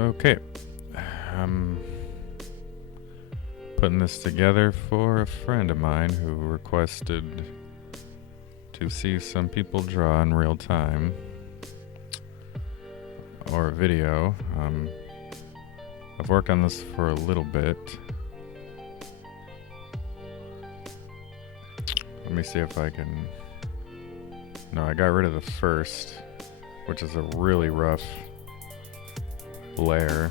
Okay, I'm putting this together for a friend of mine who requested to see some people draw in real time, or a video. I've worked on this for a little bit. Let me see if I can... No, I got rid of the first, which is a really rough layer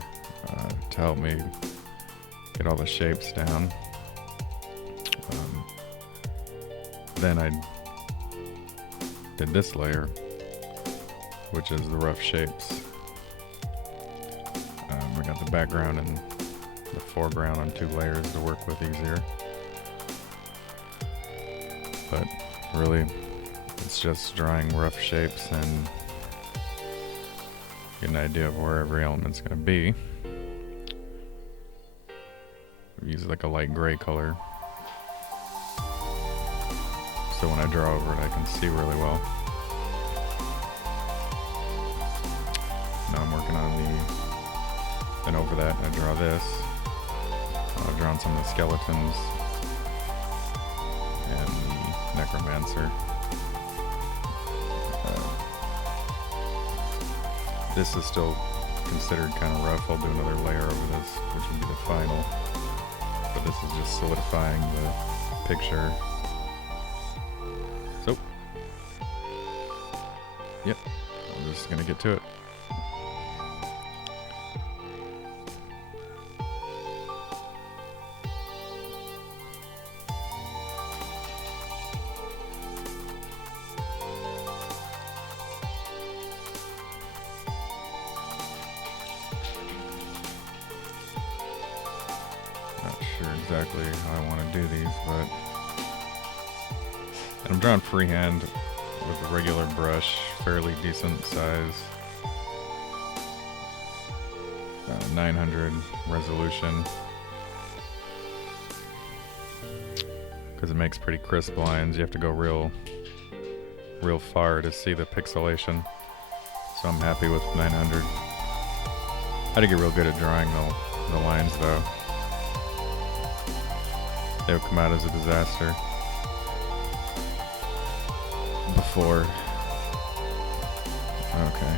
to help me get all the shapes down. Then I did this layer, which is the rough shapes. We got the background and the foreground on 2 layers to work with easier. But really, it's just drawing rough shapes and get an idea of where every element's going to be. Use like a light gray color, so when I draw over it I can see really well. Now I'm working on then over that I draw this. I've drawn some of the skeletons and the necromancer. This is still considered kind of rough. I'll do another layer over this, which will be the final. But this is just solidifying the picture. So, yep, I'm just gonna get to it. Exactly how I want to do these, but I'm drawing freehand with a regular brush, fairly decent size, 900 resolution, because it makes pretty crisp lines. You have to go real far to see the pixelation, so I'm happy with 900. I had to get real good at drawing the lines though. They would come out as a disaster before. Okay.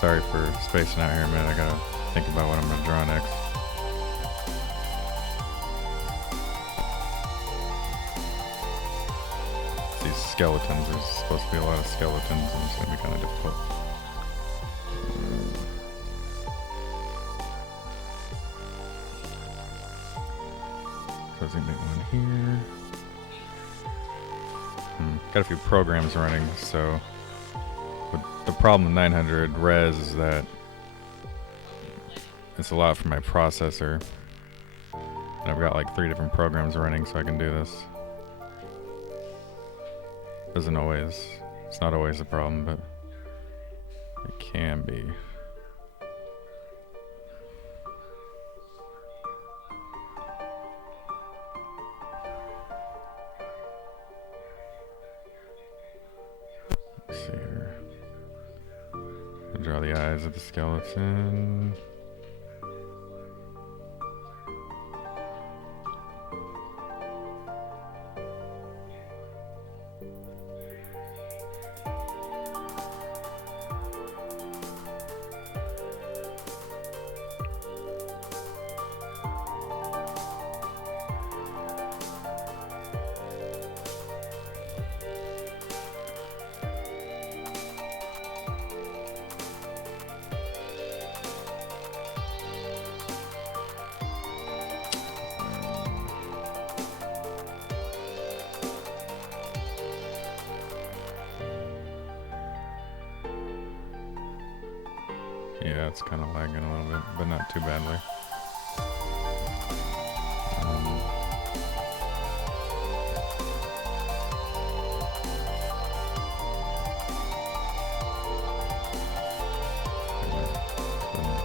Sorry for spacing out here a minute. I gotta think about what I'm gonna draw next. These skeletons, there's supposed to be a lot of skeletons, and it's gonna be kind of difficult. So I think make one here. Got a few programs running, so the problem with 900 res is that it's a lot for my processor. And I've got like 3 different programs running, so I can do this. It's not always a problem, but it can be. Let's see here. I'll draw the eyes of the skeleton. Yeah, it's kind of lagging a little bit, but not too badly.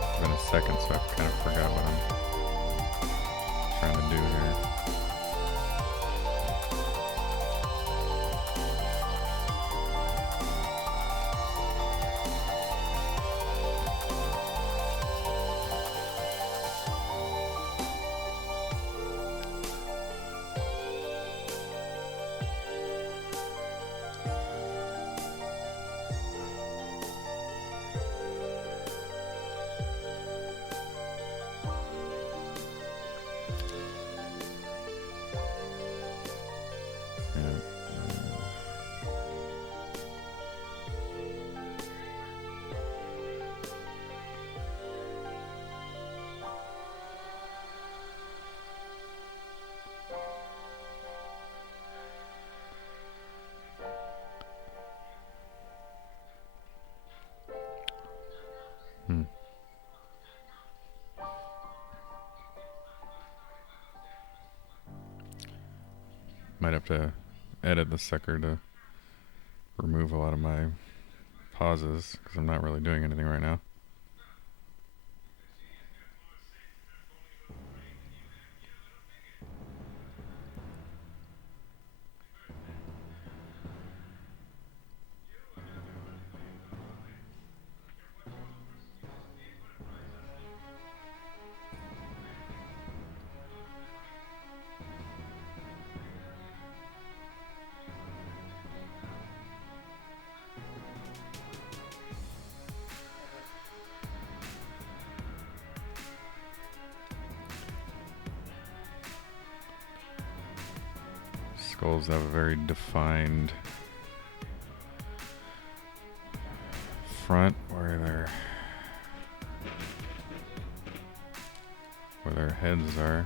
It's been a second, so I've kind of forgot what I'm trying to do here. Hmm. Might have to edit the sucker to remove a lot of my pauses because I'm not really doing anything right now. Skulls have a very defined front where their heads are,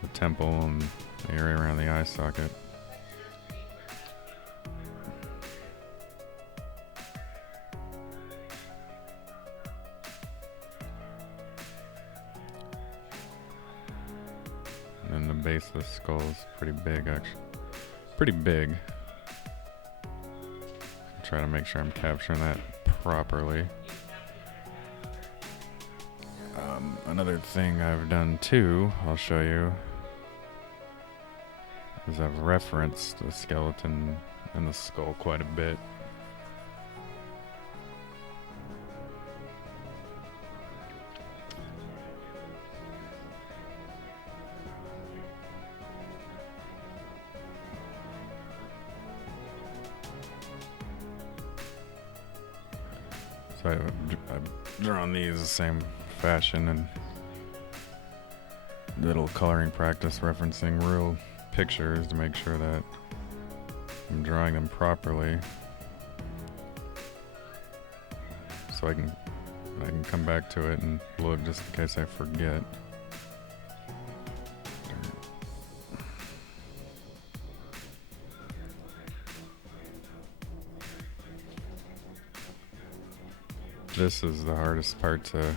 the temple and the area around the eye socket. And then the base of the skull is pretty big, actually. Pretty big. Try to make sure I'm capturing that properly. Another thing I've done too, I'll show you, is I've referenced the skeleton and the skull quite a bit. So I've drawn these the same fashion and little coloring practice referencing real pictures to make sure that I'm drawing them properly, so I can come back to it and look just in case I forget. This is the hardest part to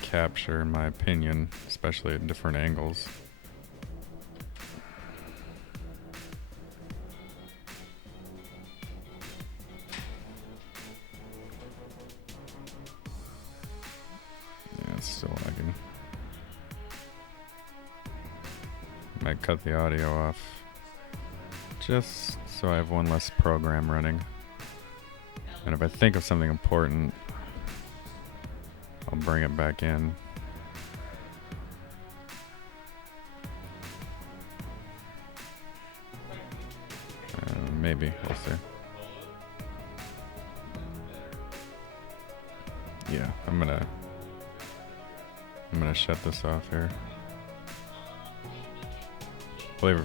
capture, in my opinion, especially at different angles. Yeah, it's still lagging. Might cut the audio off just so I have one less program running. And if I think of something important, I'll bring it back in. Maybe, we'll see. Yeah, I'm gonna shut this off here. Flavor.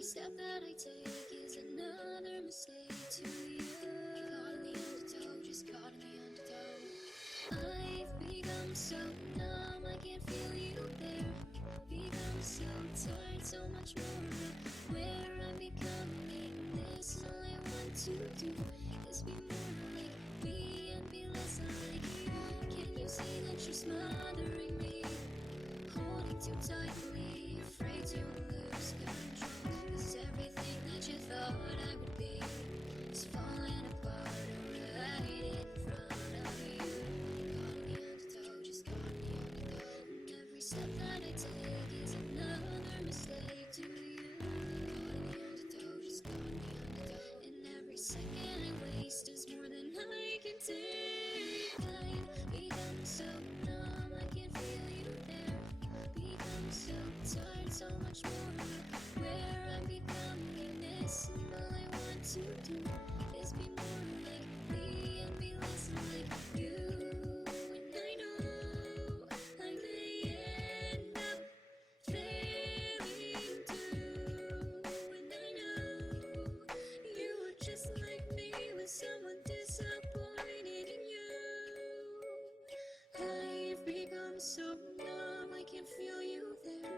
Step that I take is another mistake to you. Caught in the undertow, just caught in the undertow. I've become so numb, I can't feel you there. Become so tired, so much more where I'm becoming. This all I want to do is be more like me and be less like you. Can you see that you're smothering me, holding too tightly, afraid to lose control? Everything that you thought I would be is falling apart right in front of you. Caught in the undertow, just caught in the undertow. And every step that I take is another mistake to you. Caught in the undertow, just caught in the undertow. And every second I waste is more than I can take. I've become so numb, I can't feel you there. Become so tired, so much more where I'm becoming. This and all I want to do is be more like me and be less like you. And I know I may end up failing too. And I know you were just like me with someone disappointed in you. I've become so numb, I can't feel you there.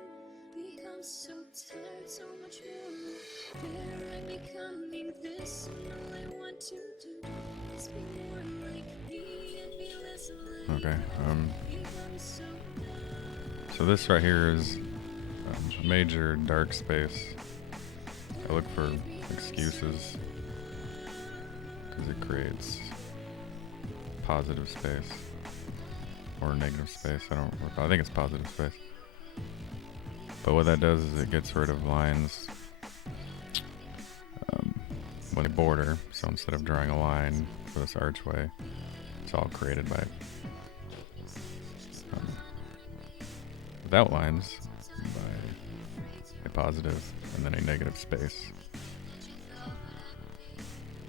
Become so tired, so much more where I'm becoming. This and all I want to do is be more like me and be less like Okay, become so numb. so this right here is a major dark space. I look for excuses because it creates positive space or negative space. I think it's positive space. But what that does is it gets rid of lines when they border. So instead of drawing a line for this archway, it's all created by without lines by a positive and then a negative space.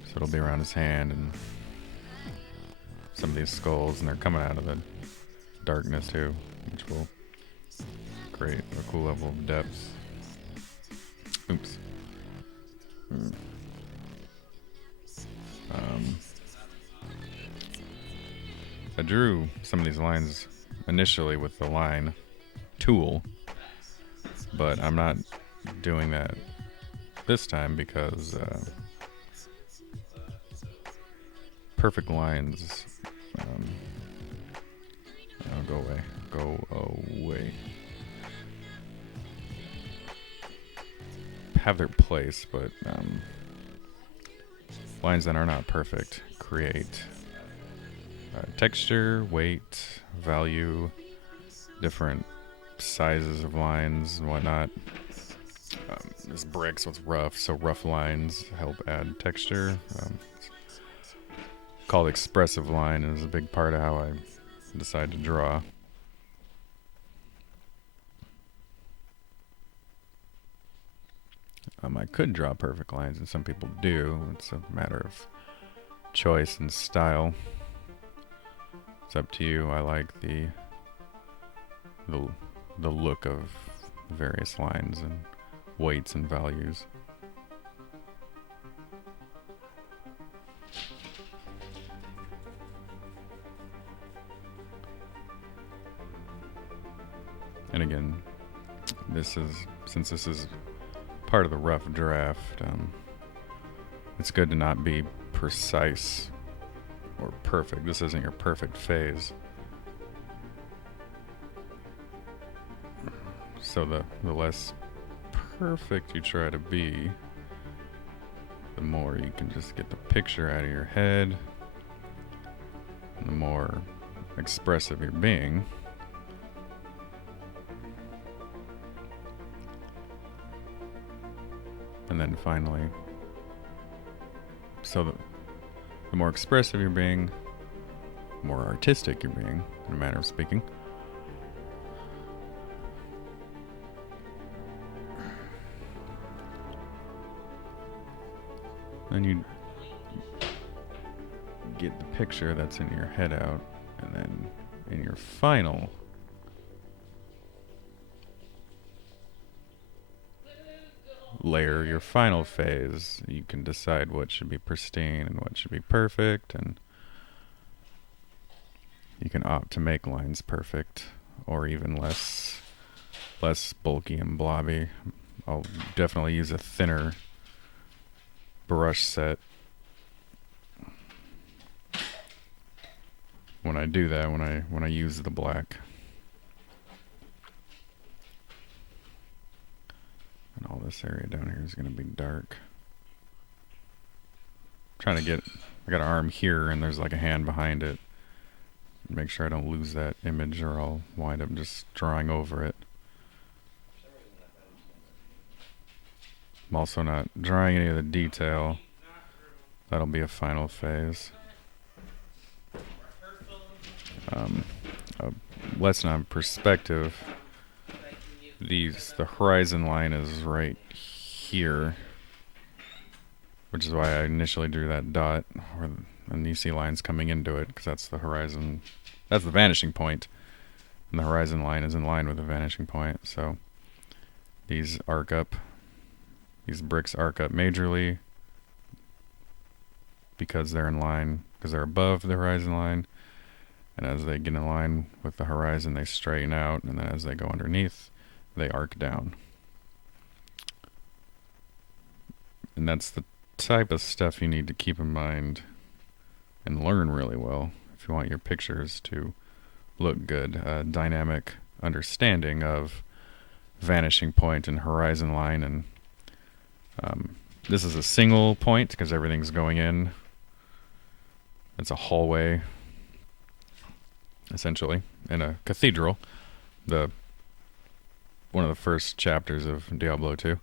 So it'll be around his hand and some of these skulls, and they're coming out of the darkness too, which will create a cool level of depth. Oops. I drew some of these lines initially with the line tool, but I'm not doing that this time because perfect lines go away. Have their place, but lines that are not perfect create texture, weight, value, different sizes of lines and whatnot. This brick, so it's rough, so rough lines help add texture. Called expressive line is a big part of how I decide to draw. I could draw perfect lines, and some people do. It's a matter of choice and style. It's up to you. I like the look of various lines and weights and values. And again, since this is part of the rough draft, it's good to not be precise or perfect. This isn't your perfect phase. So the less perfect you try to be, the more you can just get the picture out of your head, and the more expressive you're being. And then finally, so the more expressive you're being, the more artistic you're being, in a manner of speaking. Then you get the picture that's in your head out, and then in your final layer, your final phase, you can decide what should be pristine and what should be perfect, and you can opt to make lines perfect or even less bulky and blobby. I'll definitely use a thinner brush set when I do that, when I use the black. And all this area down here is going to be dark. Trying to get, I got an arm here and there's like a hand behind it. Make sure I don't lose that image or I'll wind up just drawing over it. I'm also not drawing any of the detail. That'll be a final phase. A lesson on perspective. The horizon line is right here, which is why I initially drew that dot, and you see lines coming into it, because that's the horizon, that's the vanishing point, and the horizon line is in line with the vanishing point. So these arc up, these bricks arc up majorly because they're in line, because they're above the horizon line, and as they get in line with the horizon, they straighten out, and then as they go underneath, they arc down. And that's the type of stuff you need to keep in mind and learn really well if you want your pictures to look good. Dynamic understanding of vanishing point and horizon line, and this is a single point because everything's going in. It's a hallway, essentially, in a cathedral. One of the first chapters of Diablo 2.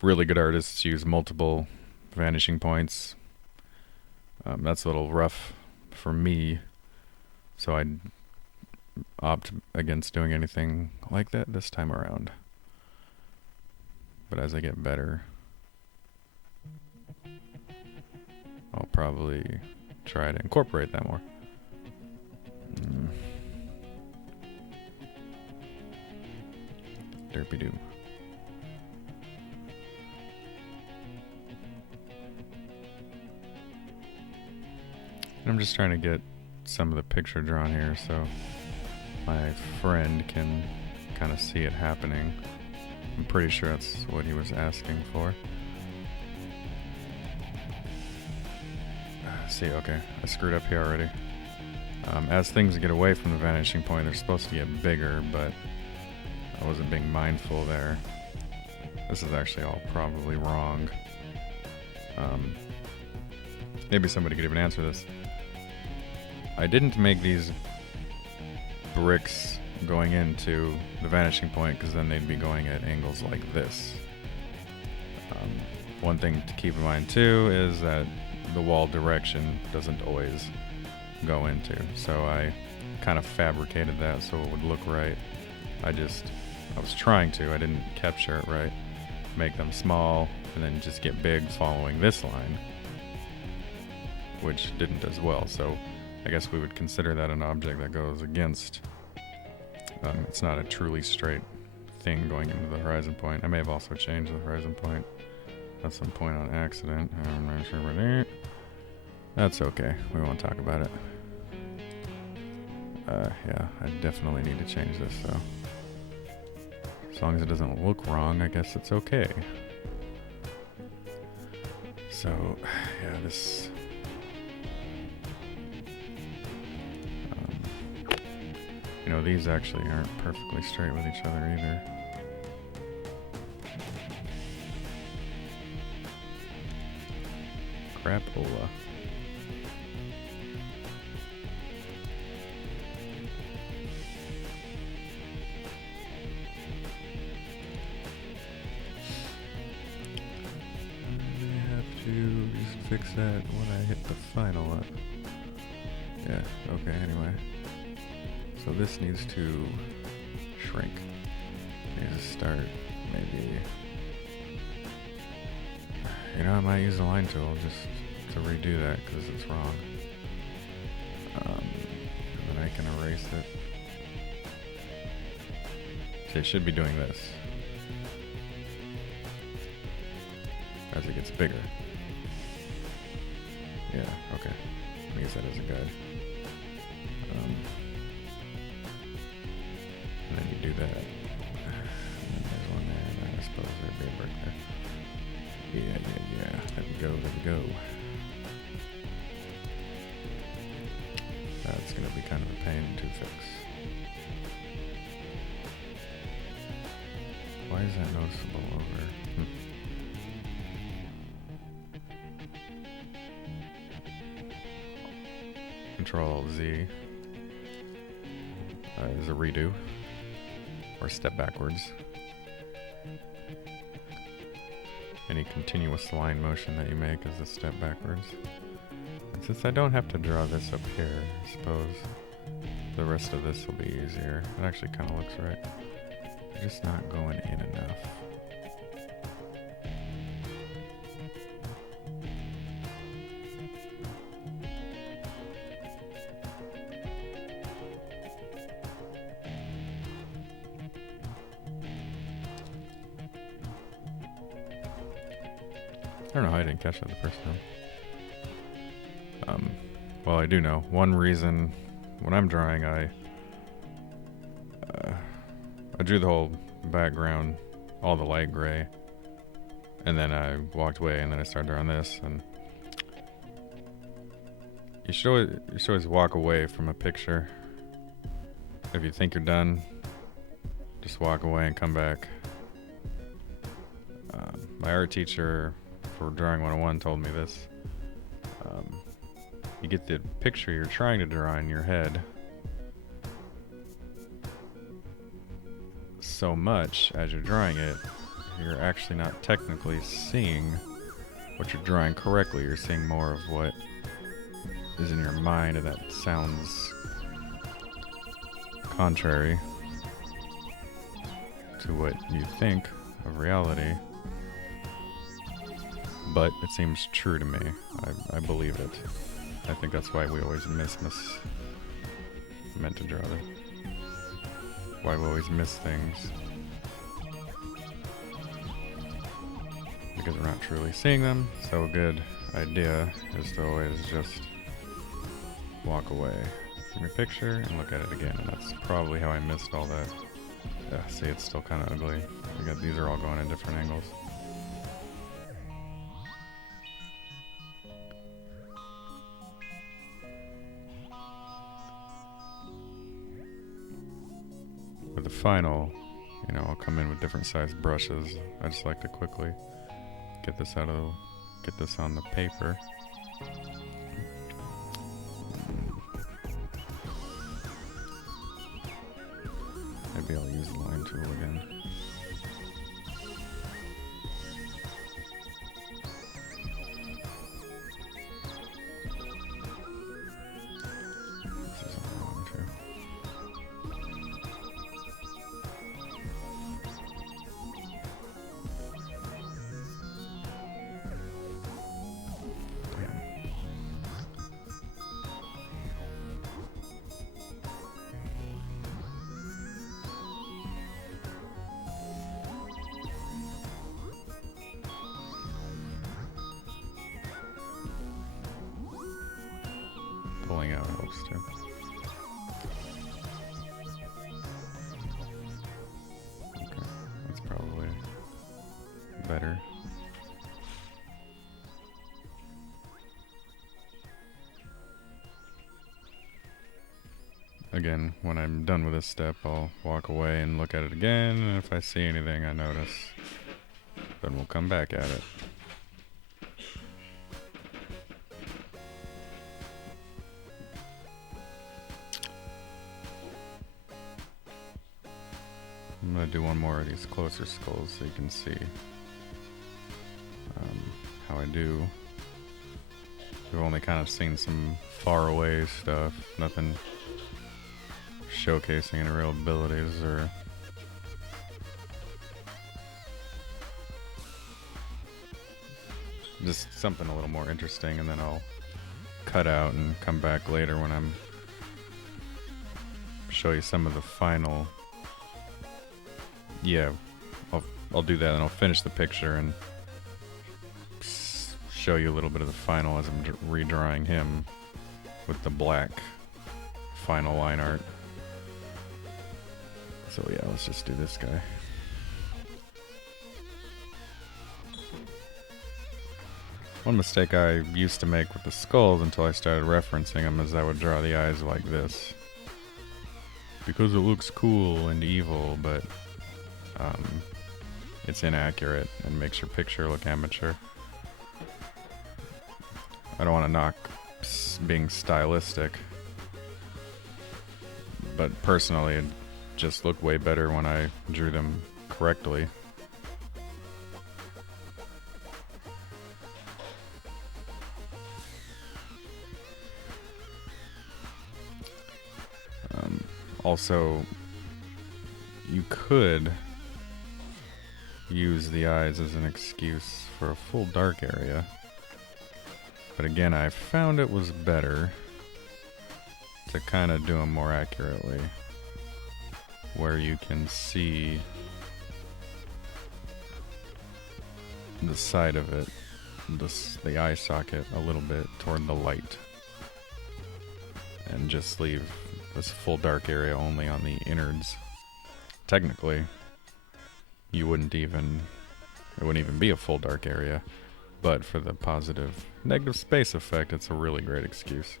Really good artists use multiple vanishing points. That's a little rough for me, so I'd opt against doing anything like that this time around. But as I get better, I'll probably try to incorporate that more. Derpy doo. I'm just trying to get some of the picture drawn here so my friend can kind of see it happening. I'm pretty sure that's what he was asking for. See, okay, I screwed up here already. As things get away from the vanishing point, they're supposed to get bigger, but I wasn't being mindful there. This is actually all probably wrong. Maybe somebody could even answer this. I didn't make these bricks going into the vanishing point because then they'd be going at angles like this. One thing to keep in mind too is that the wall direction doesn't always go into. So I kind of fabricated that so it would look right. I was trying to, I didn't capture it right. Make them small and then just get big following this line, which didn't as well. So I guess we would consider that an object that goes against. It's not a truly straight thing going into the horizon point. I may have also changed the horizon point at some point on accident. I'm not sure about that. That's okay. We won't talk about it. Yeah, I definitely need to change this, so as long as it doesn't look wrong, I guess it's okay. So, yeah, this... you know, these actually aren't perfectly straight with each other either. Crapola. fix that when I hit the final up. Yeah, okay, anyway. So this needs to shrink. Needs to start maybe... You know, I might use the line tool just to redo that because it's wrong. And then I can erase it. See, it should be doing this as it gets bigger. Yeah, okay. I'll use that as a guide. And then you do that. And then there's one there, and then I suppose there'd be a brick there. Yeah. There we go. That's gonna be kind of a pain to fix. Why is that noticeable over? Control-Z is a redo, or step backwards. Any continuous line motion that you make is a step backwards. And since I don't have to draw this up here, I suppose the rest of this will be easier. It actually kind of looks right. Just not going in enough. I don't know how I didn't catch that the first time. Well, I do know. One reason when I'm drawing, I drew the whole background, all the light gray, and then I walked away, and then I started drawing this. And you should always walk away from a picture. If you think you're done, just walk away and come back. My art teacher for Drawing 101 told me this. You get the picture you're trying to draw in your head so much as you're drawing it, you're actually not technically seeing what you're drawing correctly. You're seeing more of what is in your mind, and that sounds contrary to what you think of reality. But it seems true to me. I believe it. I think that's why we always meant to draw it. Why we always miss things. Because we're not truly seeing them. So a good idea is to always just walk away from your picture and look at it again. And that's probably how I missed all that. Yeah, see, it's still kind of ugly. These are all going in different angles. With the final, you know, I'll come in with different sized brushes. I just like to quickly get this on the paper. Maybe I'll use the line tool again. Pulling out helps too. Okay, that's probably better. Again, when I'm done with this step, I'll walk away and look at it again, and if I see anything I notice, then we'll come back at it. I'm going to do one more of these closer skulls so you can see how I do We've only kind of seen some far away stuff, nothing showcasing any real abilities or just something a little more interesting, and then I'll cut out and come back later when I'm show you some of the final. Yeah, I'll do that and I'll finish the picture and show you a little bit of the final as I'm redrawing him with the black final line art. So yeah, let's just do this guy. One mistake I used to make with the skulls until I started referencing them is I would draw the eyes like this. Because it looks cool and evil, but it's inaccurate and makes your picture look amateur. I don't want to knock being stylistic, but personally it just looked way better when I drew them correctly. Also, you could use the eyes as an excuse for a full dark area. But again, I found it was better to kind of do them more accurately, where you can see the side of it, the eye socket a little bit toward the light, and just leave this full dark area only on the innards. Technically, it wouldn't even be a full dark area, but for the positive negative space effect, it's a really great excuse.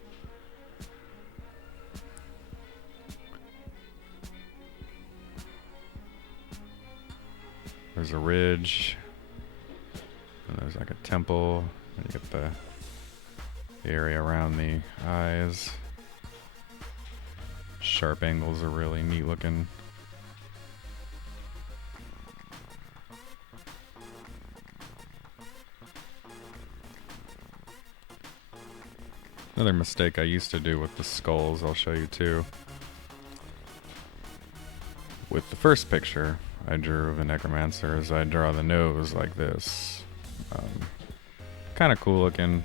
There's a ridge, and there's like a temple, and you get the area around the eyes. Sharp angles are really neat looking. Another mistake I used to do with the skulls, I'll show you too. With the first picture I drew of the necromancer is I draw the nose like this. Kind of cool looking,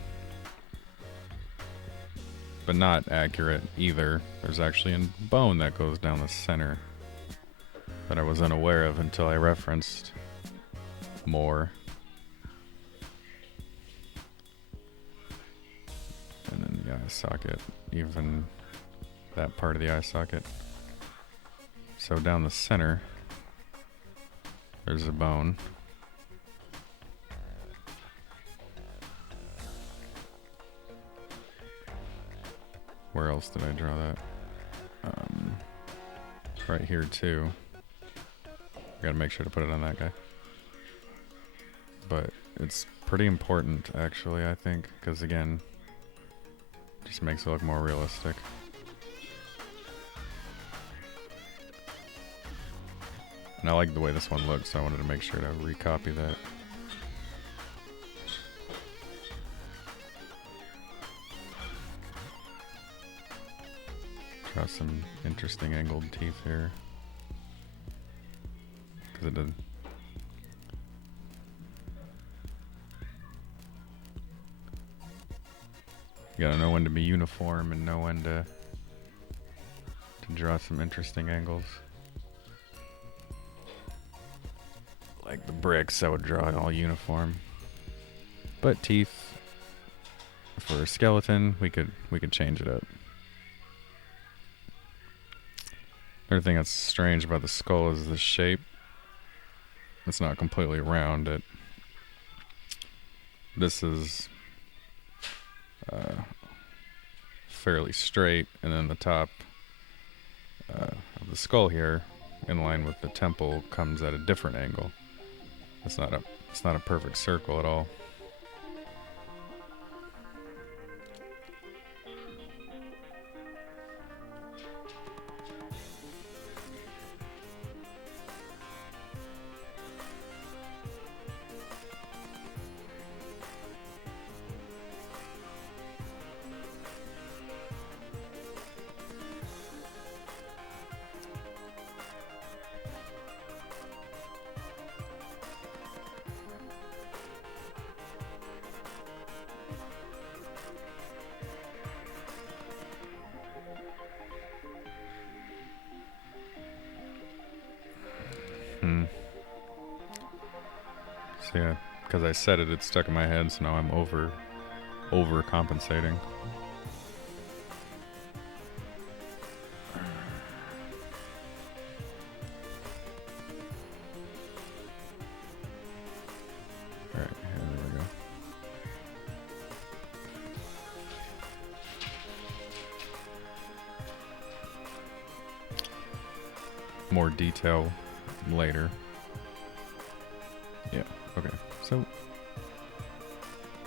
but not accurate either. There's actually a bone that goes down the center that I was unaware of until I referenced more. And then the eye socket, even that part of the eye socket. So down the center, there's a bone. Where else did I draw that? Right here too. Gotta make sure to put it on that guy. But it's pretty important actually, I think, because again, just makes it look more realistic. And I like the way this one looks, so I wanted to make sure to recopy that. Draw some interesting angled teeth here. Because it did. You gotta know when to be uniform and know when to draw some interesting angles. Like the bricks, I would draw it all uniform. But teeth, for a skeleton, we could change it up. Another thing that's strange about the skull is the shape. It's not completely round. This is fairly straight, and then the top of the skull here, in line with the temple, comes at a different angle. It's not a perfect circle at all. Hmm. So yeah, because I said it, it's stuck in my head, so now I'm overcompensating. Alright, yeah, there we go. More detail later. Yeah, okay. So,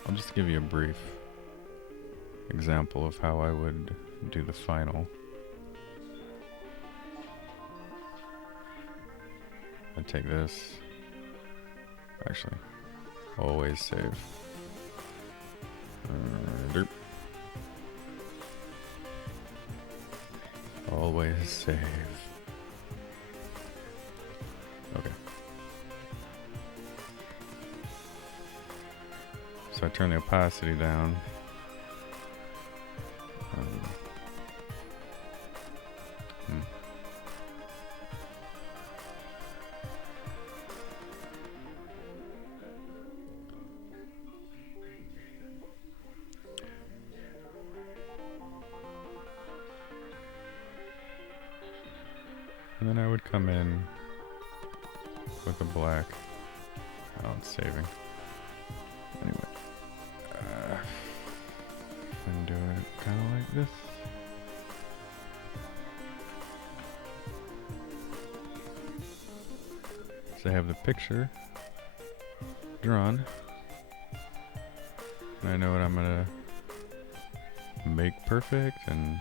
I'll just give you a brief example of how I would do the final. I take this. Actually, always save. Derp. Always save. Okay. So I turn the opacity down. And then I would come in with the black. Oh, it's saving. Anyway. And do it kind of like this. So I have the picture drawn. And I know what I'm gonna make perfect and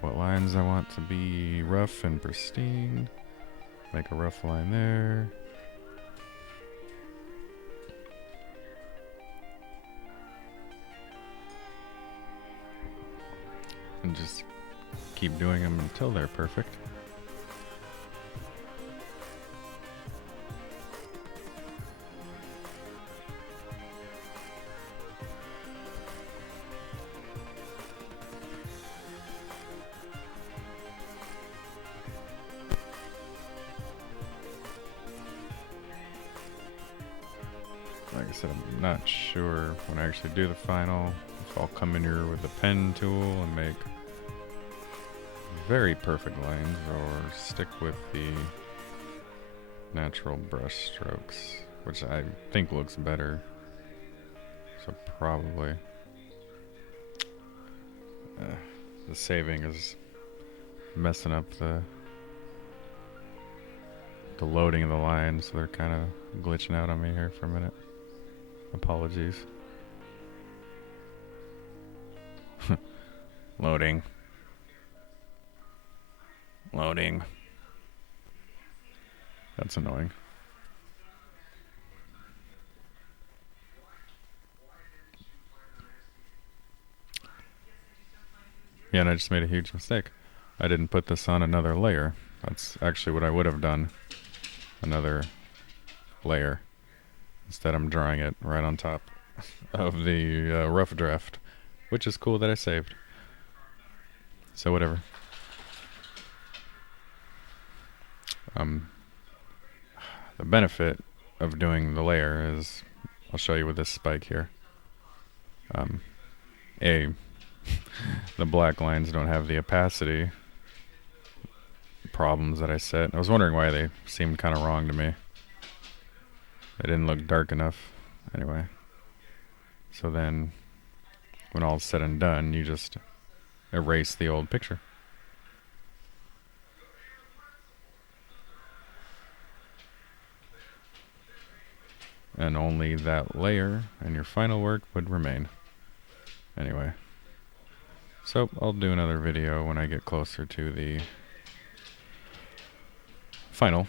what lines I want to be rough and pristine. Make a rough line there. And just keep doing them until they're perfect. Like I said, I'm not sure when I actually do the final if I'll come in here with the pen tool and make very perfect lines or stick with the natural brush strokes, which I think looks better. So probably the saving is messing up the loading of the lines, so they're kind of glitching out on me here for a minute. Apologies. Loading. Loading. That's annoying. Yeah, and I just made a huge mistake. I didn't put this on another layer. That's actually what I would have done. Another layer. Instead, I'm drawing it right on top of the rough draft, which is cool that I saved. So whatever. The benefit of doing the layer is, I'll show you with this spike here. The black lines don't have the opacity problems that I set. I was wondering why they seemed kind of wrong to me. They didn't look dark enough. Anyway. So then, when all's said and done, you just erase the old picture. And only that layer and your final work would remain. Anyway. So, I'll do another video when I get closer to the final.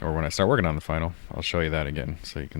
Or when I start working on the final. I'll show you that again so you can